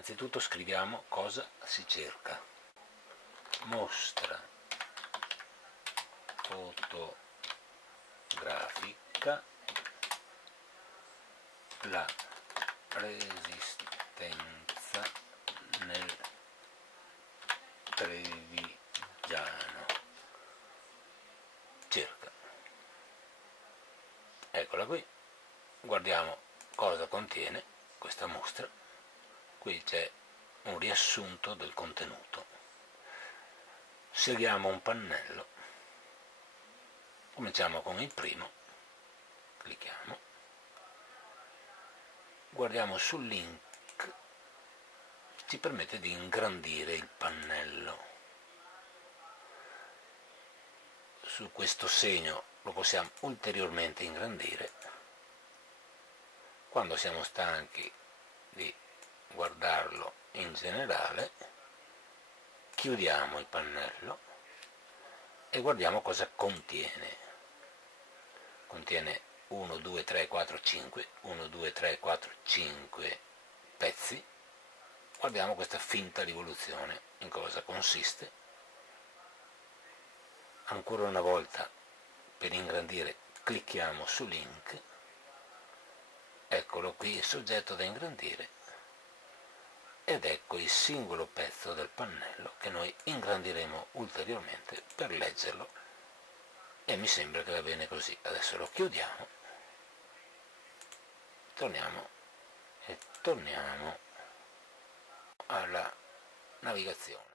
Innanzitutto scriviamo cosa si cerca. Mostra fotografica, la resistenza nel Trevigiano. Cerca. Eccola qui. Guardiamo cosa contiene questa mostra. Qui c'è un riassunto del contenuto. Scegliamo un pannello. Cominciamo con il primo. Clicchiamo. Guardiamo sul link. Ci permette di ingrandire il pannello. Su questo segno lo possiamo ulteriormente ingrandire. Quando siamo stanchi di guardarlo in generale, chiudiamo il pannello e guardiamo cosa contiene. Contiene 1, 2, 3, 4, 5, 1, 2, 3, 4, 5 pezzi. Guardiamo questa finta rivoluzione, in cosa consiste. Ancora una volta, per ingrandire, clicchiamo su link. Eccolo qui il soggetto da ingrandire ed ecco il singolo pezzo del pannello che noi ingrandiremo ulteriormente per leggerlo, e mi sembra che va bene così. Adesso lo chiudiamo, torniamo alla navigazione.